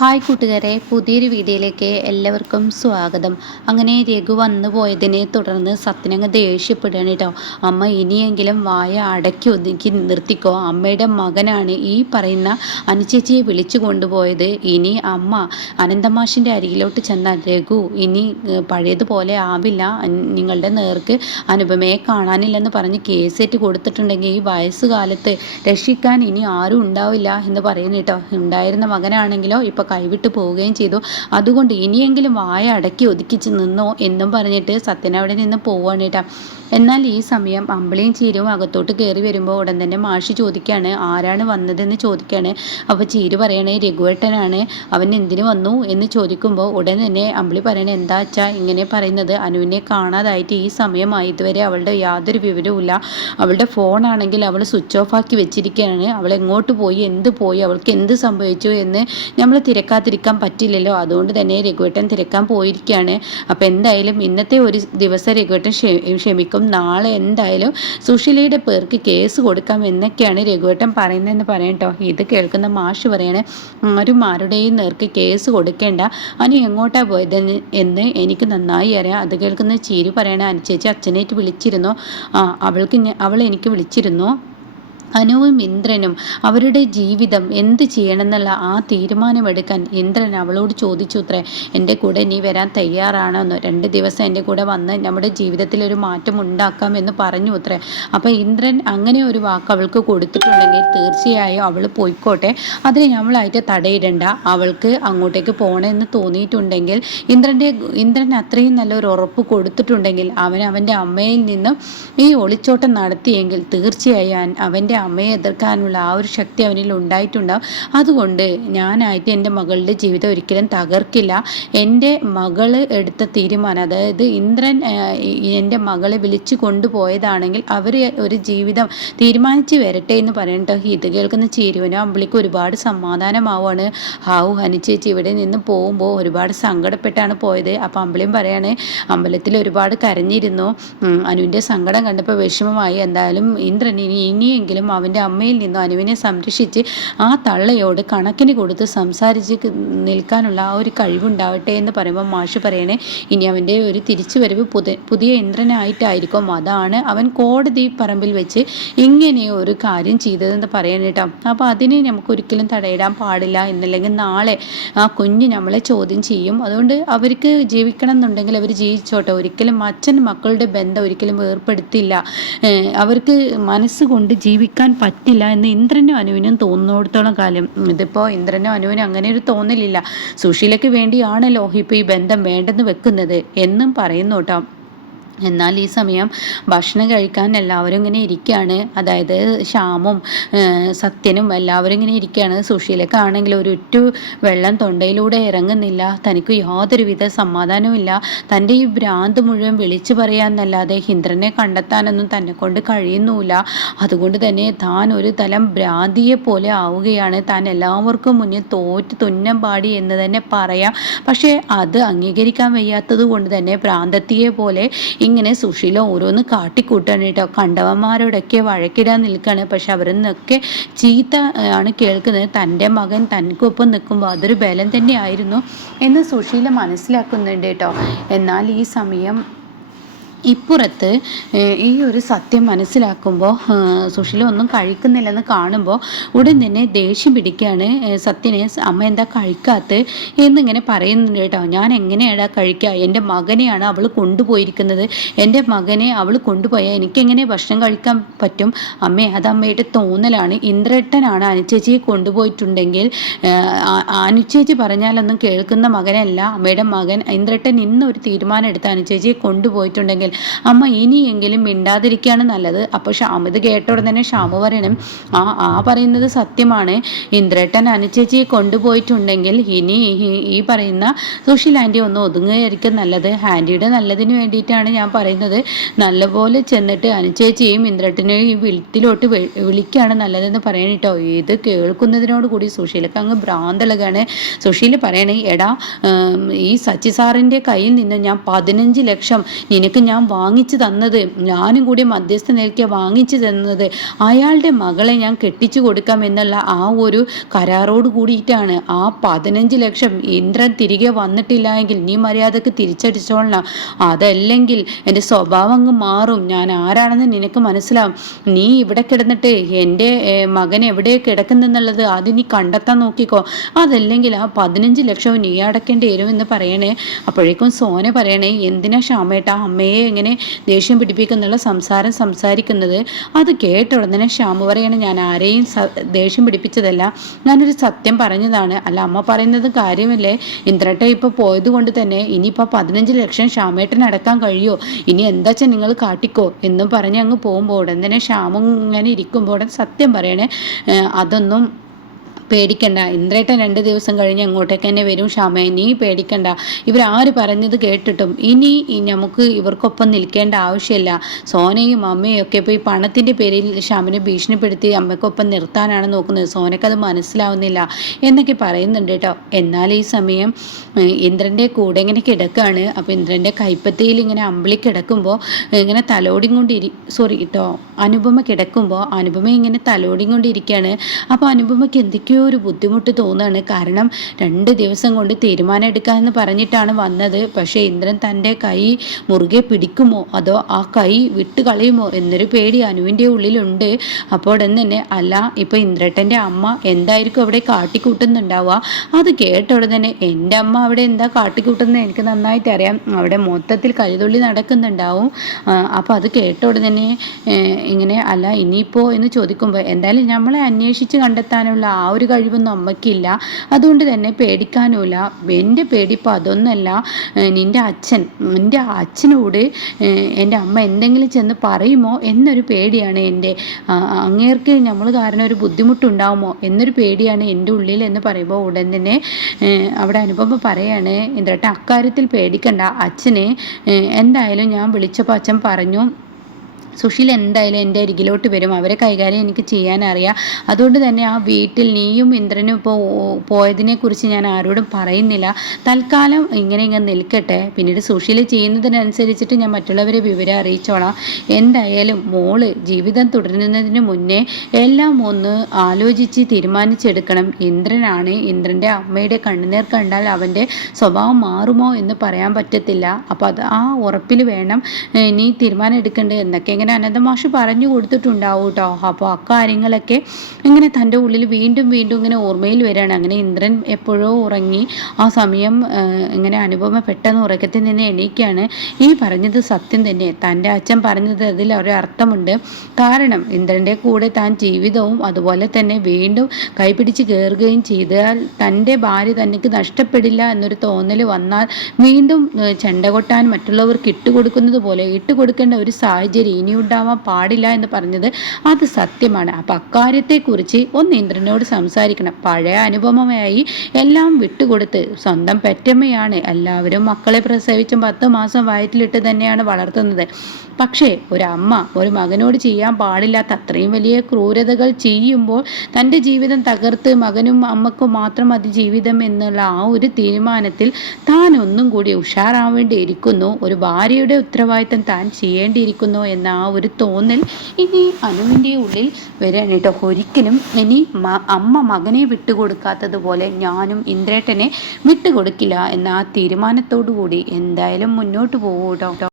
Hi കൂട്ടുകാരെ, പുതിയൊരു വീഡിയോയിലേക്ക് എല്ലാവർക്കും സ്വാഗതം. അങ്ങനെ രഘു വന്നു പോയതിനെ തുടർന്ന് സത്യനങ്ങ് ദേഷ്യപ്പെടുകയാണ് കേട്ടോ. അമ്മ ഇനിയെങ്കിലും വായ അടക്കി ഒതുക്കി നിർത്തിക്കോ, അമ്മയുടെ മകനാണ് ഈ പറയുന്ന അനുചേച്ചിയെ വിളിച്ചു കൊണ്ടുപോയത്. ഇനി അമ്മ അനന്തമാഷിൻ്റെ അരികിലോട്ട് ചെന്നാൽ രഘു ഇനി പഴയതുപോലെ ആവില്ല, നിങ്ങളുടെ നേർക്ക് അനുപമയെ കാണാനില്ലെന്ന് പറഞ്ഞ് കേസേറ്റ് കൊടുത്തിട്ടുണ്ടെങ്കിൽ ഈ വയസ്സുകാലത്ത് രക്ഷിക്കാൻ ഇനി ആരും ഉണ്ടാവില്ല എന്ന് പറയുന്നു കേട്ടോ. ഉണ്ടായിരുന്ന മകനാണെങ്കിലോ ഇപ്പോൾ കൈവിട്ട് പോവുകയും ചെയ്തു. അതുകൊണ്ട് ഇനിയെങ്കിലും വായ അടക്കി ഒതുക്കിച്ച് നിന്നോ എന്നും പറഞ്ഞിട്ട് സത്യൻ അവിടെ നിന്ന് പോവുകയാണ് കേട്ടോ. എന്നാൽ ഈ സമയം അമ്പിളിയും ചീരും അകത്തോട്ട് കയറി വരുമ്പോൾ ഉടൻ തന്നെ മാഷി ചോദിക്കുകയാണ്, ആരാണ് വന്നതെന്ന് ചോദിക്കുകയാണ്. അപ്പോൾ ചീരു പറയണേ രഘുവേട്ടനാണ്, അവൻ എന്തിനു വന്നു എന്ന് ചോദിക്കുമ്പോൾ ഉടൻ തന്നെ അമ്പിളി പറയണേ, എന്താ വെച്ചാൽ ഇങ്ങനെ പറയുന്നത്, അനുവിനെ കാണാതായിട്ട് ഈ സമയമായി ഇതുവരെ അവളുടെ യാതൊരു വിവരവുമില്ല. അവളുടെ ഫോണാണെങ്കിൽ അവൾ സ്വിച്ച് ഓഫ് ആക്കി വെച്ചിരിക്കുകയാണ്. അവൾ എങ്ങോട്ട് പോയി, എന്ത് പോയി, അവൾക്ക് എന്ത് സംഭവിച്ചു എന്ന് നമ്മൾ തിരക്കാതിരിക്കാൻ പറ്റില്ലല്ലോ. അതുകൊണ്ട് തന്നെ രഘുവേട്ടൻ തിരക്കാൻ പോയിരിക്കുകയാണ്. അപ്പം എന്തായാലും ഇന്നത്തെ ഒരു ദിവസം രഘുവേട്ടൻ ക്ഷമിക്കും, നാളെ എന്തായാലും സുശീലയുടെ പേർക്ക് കേസ് കൊടുക്കാം എന്നൊക്കെയാണ് രഘുവേട്ടൻ പറയുന്നതെന്ന് പറയട്ടോ. ഇത് കേൾക്കുന്ന മാഷ് പറയണേ, ആരും ആരുടെയും നേർക്ക് കേസ് കൊടുക്കേണ്ട, അനു എങ്ങോട്ടാ പോയതെന്ന് എന്ന് എനിക്ക് നന്നായി അറിയാം. അത് കേൾക്കുന്ന ചീരു പറയണേ, അനുചേച്ചി അച്ഛനേറ്റ് വിളിച്ചിരുന്നു, അവൾ എനിക്ക് വിളിച്ചിരുന്നു. അനുവും ഇന്ദ്രനും അവരുടെ ജീവിതം എന്ത് ചെയ്യണമെന്നുള്ള ആ തീരുമാനമെടുക്കാൻ ഇന്ദ്രൻ അവളോട് ചോദിച്ചു അത്രേ, എൻ്റെ കൂടെ നീ വരാൻ തയ്യാറാണെന്ന്, 2 ദിവസം എൻ്റെ കൂടെ വന്ന് നമ്മുടെ ജീവിതത്തിൽ ഒരു മാറ്റം ഉണ്ടാക്കാമെന്ന് പറഞ്ഞു അത്രേ. അപ്പോൾ ഇന്ദ്രൻ അങ്ങനെ ഒരു വാക്ക് അവൾക്ക് കൊടുത്തിട്ടുണ്ടെങ്കിൽ തീർച്ചയായും അവൾ പോയിക്കോട്ടെ, അതിന് നമ്മളായിട്ട് തടയിടണ്ട. അവൾക്ക് അങ്ങോട്ടേക്ക് പോകണമെന്ന് തോന്നിയിട്ടുണ്ടെങ്കിൽ ഇന്ദ്രൻ അത്രയും നല്ലൊരു ഉറപ്പ് കൊടുത്തിട്ടുണ്ടെങ്കിൽ അവൻ്റെ അമ്മയിൽ നിന്നും ഈ ഒളിച്ചോട്ടം നടത്തിയെങ്കിൽ തീർച്ചയായും അവൻ്റെ അമ്മയെ എതിർക്കാനുള്ള ആ ഒരു ശക്തി അവനിൽ ഉണ്ടായിട്ടുണ്ടാവും. അതുകൊണ്ട് ഞാനായിട്ട് എൻ്റെ മകളുടെ ജീവിതം ഒരിക്കലും തകർക്കില്ല. എൻ്റെ മകള് എടുത്ത തീരുമാനം, അതായത് ഇന്ദ്രൻ എൻ്റെ മകളെ വിളിച്ചു കൊണ്ടുപോയതാണെങ്കിൽ അവർ ഒരു ജീവിതം തീരുമാനിച്ച് വരട്ടെ എന്ന് പറയട്ടോ. ഇത് കേൾക്കുന്ന ചീരുവിനും അമ്പിളിക്ക് ഒരുപാട് സമാധാനമാവാണ്. ഹാവു, അനുചേച്ചി ഇവിടെ നിന്ന് പോകുമ്പോൾ ഒരുപാട് സങ്കടപ്പെട്ടാണ് പോയത്. അപ്പം അമ്പിളിയും പറയാണ്, അമ്പലത്തിൽ ഒരുപാട് കരഞ്ഞിരുന്നു, അനുവിൻ്റെ സങ്കടം കണ്ടപ്പോൾ വിഷമമായി. എന്തായാലും ഇന്ദ്രൻ ഇനിയെങ്കിലും അവൻ്റെ അമ്മയിൽ നിന്നും അനുവിനെ സംരക്ഷിച്ച് ആ തള്ളയോട് കണക്കിന് കൊടുത്ത് സംസാരിച്ച് നിൽക്കാനുള്ള ആ ഒരു കഴിവുണ്ടാവട്ടെ എന്ന് പറയുമ്പോൾ മാഷ് പറയണേ, ഇനി അവൻ്റെ ഒരു തിരിച്ചുവരവ് പുതിയ ഇന്ദ്രനായിട്ടായിരിക്കും. അതാണ് അവൻ കോടതി പറമ്പിൽ വെച്ച് ഇങ്ങനെ ഒരു കാര്യം ചെയ്തതെന്ന് പറയണം കേട്ടോ. അപ്പോൾ അതിനെ നമുക്കൊരിക്കലും തടയിടാൻ പാടില്ല, എന്നല്ലെങ്കിൽ നാളെ ആ കുഞ്ഞ് നമ്മളെ ചോദ്യം ചെയ്യും. അതുകൊണ്ട് അവർക്ക് ജീവിക്കണം എന്നുണ്ടെങ്കിൽ അവർ ജീവിച്ചോട്ടെ, ഒരിക്കലും അച്ഛൻ മക്കളുടെ ബന്ധം ഒരിക്കലും വേർപ്പെടുത്തില്ല, അവർക്ക് മനസ്സുകൊണ്ട് ജീവിക്കാൻ പറ്റില്ല എന്ന് ഇന്ദ്രനും അനുവിനും തോന്നുന്നിടത്തോളം കാലം. ഇതിപ്പോൾ ഇന്ദ്രനും അനുവിനും അങ്ങനെ ഒരു തോന്നലില്ല, സുശീലയ്ക്ക് വേണ്ടിയാണല്ലോ ഇപ്പോൾ ഈ ബന്ധം വേണ്ടെന്ന് വെക്കുന്നത് എന്നും പറയുന്നു കേട്ടോ. എന്നാൽ ഈ സമയം ഭക്ഷണം കഴിക്കാൻ എല്ലാവരും ഇങ്ങനെ ഇരിക്കുകയാണ്. അതായത് ശ്യാമും സത്യനും എല്ലാവരും ഇങ്ങനെ ഇരിക്കുകയാണ്. സുശീലക്കാണെങ്കിൽ ഒരൊറ്റ വെള്ളം തൊണ്ടയിലൂടെ ഇറങ്ങുന്നില്ല, തനിക്ക് യാതൊരുവിധ സമാധാനവും ഇല്ല. തൻ്റെ ഈ ഭ്രാന്ത് മുഴുവൻ വിളിച്ചു പറയാന്നല്ലാതെ ഇന്ദ്രനെ കണ്ടെത്താനൊന്നും തന്നെ കൊണ്ട് കഴിയുന്നുമില്ല. അതുകൊണ്ട് തന്നെ താൻ ഒരു തലം ഭ്രാന്തിയെ പോലെ ആവുകയാണ്. താൻ എല്ലാവർക്കും മുന്നിൽ തോറ്റ് തുന്നം പാടി എന്ന് തന്നെ പറയാം. പക്ഷേ അത് അംഗീകരിക്കാൻ വയ്യാത്തത് കൊണ്ട് തന്നെ ഭ്രാന്തത്തിയെ പോലെ ഇങ്ങനെ സുശീല ഓരോന്ന് കാട്ടിക്കൂട്ടാണ് കേട്ടോ. കണ്ടവന്മാരോടൊക്കെ വഴക്കിടാൻ നിൽക്കുകയാണ്. പക്ഷെ അവരെന്നൊക്കെ ചീത്ത ആണ് കേൾക്കുന്നത്. തൻ്റെ മകൻ തനിക്കൊപ്പം നിൽക്കുമ്പോൾ അതൊരു ബലം തന്നെയായിരുന്നു എന്ന് സുശീല മനസ്സിലാക്കുന്നുണ്ട് കേട്ടോ. എന്നാൽ ഈ സമയം ഇപ്പുറത്ത് ഈ ഒരു സത്യം മനസ്സിലാക്കുമ്പോൾ സുശീല ഒന്നും കഴിക്കുന്നില്ലെന്ന് കാണുമ്പോൾ ഉടൻ തന്നെ ദേഷ്യം പിടിക്കുകയാണ് സത്യനെ. അമ്മ എന്താ കഴിക്കാത്ത എന്നിങ്ങനെ പറയുന്നുണ്ട് കേട്ടോ. ഞാൻ എങ്ങനെയാടാ കഴിക്കുക, എൻ്റെ മകനെയാണ് അവൾ കൊണ്ടുപോയിരിക്കുന്നത്, എൻ്റെ മകനെ അവൾ കൊണ്ടുപോയാൽ എനിക്കെങ്ങനെ ഭക്ഷണം കഴിക്കാൻ പറ്റും അമ്മേ? അത് അമ്മയുടെ തോന്നലാണ്. ഇന്ദ്രേട്ടനാണ് അനുചേച്ചിയെ കൊണ്ടുപോയിട്ടുണ്ടെങ്കിൽ, അനുചേച്ചി പറഞ്ഞാലൊന്നും കേൾക്കുന്ന മകനല്ല അമ്മയുടെ മകൻ. ഇന്ദ്രേട്ടൻ ഇന്നൊരു തീരുമാനം എടുത്ത് അനുചേച്ചിയെ കൊണ്ടുപോയിട്ടുണ്ടെങ്കിൽ അമ്മ ഇനിയെങ്കിലും മിണ്ടാതിരിക്കുകയാണ് നല്ലത്. അപ്പോൾ ഷ്യാം ഇത് കേട്ട ഉടനെ തന്നെ ഷ്യാമ് പറയണം, പറയുന്നത് സത്യമാണ്, ഇന്ദ്രേട്ടൻ അനുചേച്ചിയെ കൊണ്ടുപോയിട്ടുണ്ടെങ്കിൽ ഇനി ഈ പറയുന്ന സുശീൽ ആൻറ്റി ഒന്ന് ഒതുങ്ങുകയായിരിക്കും നല്ലത്. ആൻറ്റിയുടെ നല്ലതിന് വേണ്ടിയിട്ടാണ് ഞാൻ പറയുന്നത്. നല്ലപോലെ ചെന്നിട്ട് അനുചേച്ചിയെയും ഇന്ദ്രേട്ടനെയും ഈ വീട്ടിലോട്ട് വിളിക്കുകയാണ് നല്ലതെന്ന് പറയണം കേട്ടോ. ഇത് കേൾക്കുന്നതിനോട് കൂടി സുശീലക്ക് അങ്ങ് ഭ്രാന്തളകാണ്. സുശീൽ പറയണേ, എടാ ഈ സച്ചി സാറിൻ്റെ കയ്യിൽ നിന്ന് ഞാൻ 15 ലക്ഷം നിനക്ക് ഞാൻ ഞാൻ വാങ്ങിച്ചു തന്നത്, ഞാനും കൂടി മധ്യസ്ഥ നിൽക്കെ വാങ്ങിച്ചു തന്നത്, അയാളുടെ മകളെ ഞാൻ കെട്ടിച്ചു കൊടുക്കാം എന്നുള്ള ആ ഒരു കരാറോട് കൂടിയിട്ടാണ്. ആ 15 ലക്ഷം ഇന്ദ്രൻ തിരികെ വന്നിട്ടില്ല എങ്കിൽ നീ മര്യാദക്ക് തിരിച്ചടിച്ചോളണം. അതല്ലെങ്കിൽ എൻ്റെ സ്വഭാവം അങ്ങ് മാറും. ഞാൻ ആരാണെന്ന് നിനക്ക് മനസ്സിലാവും. നീ ഇവിടെ കിടന്നിട്ട് എൻ്റെ മകൻ എവിടെ കിടക്കുന്നെന്നുള്ളത് അത് നീ കണ്ടെത്താൻ നോക്കിക്കോ. അതല്ലെങ്കിൽ ആ 15 ലക്ഷവും നീ അടക്കേണ്ടി വരുമെന്ന് പറയണേ. അപ്പോഴേക്കും സോന പറയണേ, എന്തിനാ ശ്യാമേട്ട അമ്മയെ എങ്ങനെ ദേഷ്യം പിടിപ്പിക്കുന്നുള്ള സംസാരിക്കുന്നത്. അത് കേട്ട ഉടനെ ശ്യാമ പറയണേ, ഞാൻ ആരെയും ദേഷ്യം പിടിപ്പിച്ചതല്ല, ഞാനൊരു സത്യം പറഞ്ഞതാണ്. അല്ല അമ്മ പറയുന്നത് കാര്യമല്ലേ? ഇന്ദ്രേട്ട ഇപ്പോൾ പോയത് കൊണ്ട് തന്നെ ഇനിയിപ്പോൾ 15 ലക്ഷം ശ്യാമേട്ടന് അടക്കാൻ കഴിയുമോ? ഇനി എന്താ വെച്ചാൽ നിങ്ങൾ കാട്ടിക്കോ എന്നും പറഞ്ഞ് അങ്ങ് പോകുമ്പോൾ ഉടൻ തന്നെ ശ്യാമം ഇങ്ങനെ ഇരിക്കുമ്പോൾ ഉടൻ സത്യം പറയണേ, അതൊന്നും പേടിക്കണ്ട, ഇന്ദ്രേട്ടൻ 2 ദിവസം കഴിഞ്ഞ് അങ്ങോട്ടേക്ക് തന്നെ വരും ശ്യാമേ, നീ പേടിക്കണ്ട. ഇവരാര് പറഞ്ഞത് കേട്ടിട്ടും ഇനി നമുക്ക് ഇവർക്കൊപ്പം നിൽക്കേണ്ട ആവശ്യമില്ല. സോനയും അമ്മയും ഒക്കെ ഇപ്പോൾ ഈ പണത്തിൻ്റെ പേരിൽ ശ്യാമിനെ ഭീഷണിപ്പെടുത്തി അമ്മയ്ക്കൊപ്പം നിർത്താനാണ് നോക്കുന്നത്. സോനക്കത് മനസ്സിലാവുന്നില്ല എന്നൊക്കെ പറയുന്നുണ്ട് കേട്ടോ. എന്നാൽ ഈ സമയം ഇന്ദ്രൻ്റെ കൂടെ ഇങ്ങനെ കിടക്കുകയാണ്. അപ്പോൾ ഇന്ദ്രൻ്റെ കൈപ്പത്തിയിൽ ഇങ്ങനെ അമ്പിളി കിടക്കുമ്പോൾ ഇങ്ങനെ തലോടിയും കേട്ടോ, അനുപമ കിടക്കുമ്പോൾ അനുപമ ഇങ്ങനെ തലോടിയും കൊണ്ടിരിക്കുകയാണ്. അപ്പോൾ അനുപമയ്ക്ക് എന്തൊക്കെയോ ഒരു ബുദ്ധിമുട്ട് തോന്നുകയാണ്. കാരണം 2 ദിവസം കൊണ്ട് തീരുമാനം എടുക്കാമെന്ന് പറഞ്ഞിട്ടാണ് വന്നത്. പക്ഷേ ഇന്ദ്രൻ തൻ്റെ കൈ മുറുകെ പിടിക്കുമോ അതോ ആ കൈ വിട്ട് കളയുമോ എന്നൊരു പേടി അനുവിൻ്റെ ഉള്ളിലുണ്ട്. അപ്പോൾ തന്നെ അല്ല, ഇപ്പോൾ ഇന്ദ്രേട്ടൻ്റെ അമ്മ എന്തായിരിക്കും അവിടെ കാട്ടിക്കൂട്ടുന്നുണ്ടാവുക? അത് കേട്ട ഉടനെ എൻ്റെ അമ്മ അവിടെ എന്താ കാട്ടിക്കൂട്ടുന്നത് എനിക്ക് നന്നായിട്ട് അറിയാം. അവിടെ മൊത്തത്തിൽ കലിതുള്ളി നടക്കുന്നുണ്ടാവും. അപ്പോൾ അത് കേട്ട ഉടനെ ഇങ്ങനെ അല്ല ഇനിയിപ്പോൾ എന്ന് ചോദിക്കുമ്പോൾ എന്തായാലും നമ്മളെ അന്വേഷിച്ച് കണ്ടെത്താനുള്ള ആ ഒരു കഴിവൊന്നും അമ്മയ്ക്കില്ല, അതുകൊണ്ട് തന്നെ പേടിക്കാനുമില്ല. എൻ്റെ പേടി ഇപ്പോൾ അതൊന്നുമല്ല, എൻ്റെ അച്ഛനോട് എൻ്റെ അമ്മ എന്തെങ്കിലും ചെന്ന് പറയുമോ എന്നൊരു പേടിയാണ് എൻ്റെ. അങ്ങേർക്ക് നമ്മൾ കാരണം ഒരു ബുദ്ധിമുട്ടുണ്ടാവുമോ എന്നൊരു പേടിയാണ് എൻ്റെ ഉള്ളിൽ എന്ന് പറയുമ്പോൾ ഉടൻ തന്നെ അവിടെ അനുപമ പറയാണ്, ഇന്ദ്രേട്ട അക്കാര്യത്തിൽ പേടിക്കണ്ട, അച്ഛന് എന്തായാലും ഞാൻ വിളിച്ചപ്പോൾ അച്ഛൻ പറഞ്ഞു സുശീൽ എന്തായാലും എൻ്റെ അരികിലോട്ട് വരും, അവരെ കൈകാര്യം എനിക്ക് ചെയ്യാനറിയാം, അതുകൊണ്ട് തന്നെ ആ വീട്ടിൽ നീയും ഇന്ദ്രനും ഇപ്പോൾ പോയതിനെക്കുറിച്ച് ഞാൻ ആരോടും പറയുന്നില്ല, തൽക്കാലം ഇങ്ങനെ നിൽക്കട്ടെ, പിന്നീട് സുശീൽ ചെയ്യുന്നതിനനുസരിച്ചിട്ട് ഞാൻ മറ്റുള്ളവരെ വിവരം അറിയിച്ചോളാം. എന്തായാലും മോള് ജീവിതം തുടരുന്നതിന് മുന്നേ എല്ലാം ഒന്ന് ആലോചിച്ച് തീരുമാനിച്ചെടുക്കണം. ഇന്ദ്രനാണ്, ഇന്ദ്രൻ്റെ അമ്മയുടെ കണ്ണുനീർ കണ്ടാൽ അവൻ്റെ സ്വഭാവം മാറുമോ എന്ന് പറയാൻ പറ്റത്തില്ല. അപ്പോൾ അത് ആ ഉറപ്പിൽ വേണം നീ തീരുമാനം എടുക്കേണ്ടത് എന്നൊക്കെ ഇങ്ങനെ അനന്തമാഷ് പറഞ്ഞു കൊടുത്തിട്ടുണ്ടാവും കേട്ടോ. അപ്പോൾ അക്കാര്യങ്ങളൊക്കെ ഇങ്ങനെ തൻ്റെ ഉള്ളിൽ വീണ്ടും ഇങ്ങനെ ഓർമ്മയിൽ വരികയാണ്. അങ്ങനെ ഇന്ദ്രൻ എപ്പോഴോ ഉറങ്ങി. ആ സമയം ഇങ്ങനെ അനുപമ പെട്ടെന്ന് ഉറക്കത്തിൽ നിന്ന് എണീക്കുകയാണ്. ഈ പറഞ്ഞത് സത്യം തന്നെ, തൻ്റെ അച്ഛൻ പറഞ്ഞത് അതിൽ ഒരർത്ഥമുണ്ട്. കാരണം ഇന്ദ്രൻ്റെ കൂടെ താൻ ജീവിതവും അതുപോലെ തന്നെ വീണ്ടും കൈപിടിച്ച് കയറുകയും ചെയ്താൽ തൻ്റെ ഭാര്യ തനിക്ക് നഷ്ടപ്പെടില്ല എന്നൊരു തോന്നൽ വന്നാൽ വീണ്ടും ചെണ്ട കൊട്ടാൻ മറ്റുള്ളവർക്ക് ഇട്ടുകൊടുക്കുന്നത് പോലെ ഇട്ടുകൊടുക്കേണ്ട ഒരു സാഹചര്യം ഇനി ഉണ്ടാവാൻ പാടില്ല എന്ന് പറഞ്ഞത് അത് സത്യമാണ്. അപ്പം അക്കാര്യത്തെക്കുറിച്ച് ഒന്ന് ഇന്ദ്രനോട് സംസാരിക്കണം. പഴയ അനുപമയായി എല്ലാം വിട്ടുകൊടുത്ത്, സ്വന്തം പെറ്റമ്മയാണ്, എല്ലാവരും മക്കളെ പ്രസവിച്ചും 10 മാസം വയറ്റിലിട്ട് തന്നെയാണ് വളർത്തുന്നത്. പക്ഷേ ഒരമ്മ ഒരു മകനോട് ചെയ്യാൻ പാടില്ലാത്ത അത്രയും വലിയ ക്രൂരതകൾ ചെയ്യുമ്പോൾ തൻ്റെ ജീവിതം തകർത്ത് മകനും അമ്മക്കും മാത്രം അത് ജീവിതം എന്നുള്ള ആ ഒരു തീരുമാനത്തിൽ താൻ ഒന്നും കൂടി ഉഷാറാവേണ്ടിയിരിക്കുന്നു, ഒരു ഭാര്യയുടെ ഉത്തരവാദിത്തം താൻ ചെയ്യേണ്ടിയിരിക്കുന്നു എന്ന ആ ഒരു തോന്നൽ ഇനി അനുവിൻ്റെ ഉള്ളിൽ വരികയാണ് കേട്ടോ. ഒരിക്കലും ഇനി അമ്മ മകനെ വിട്ടുകൊടുക്കാത്തതുപോലെ ഞാനും ഇന്ദ്രേട്ടനെ വിട്ടുകൊടുക്കില്ല എന്ന ആ തീരുമാനത്തോടു കൂടി എന്തായാലും മുന്നോട്ട് പോകും കേട്ടോ.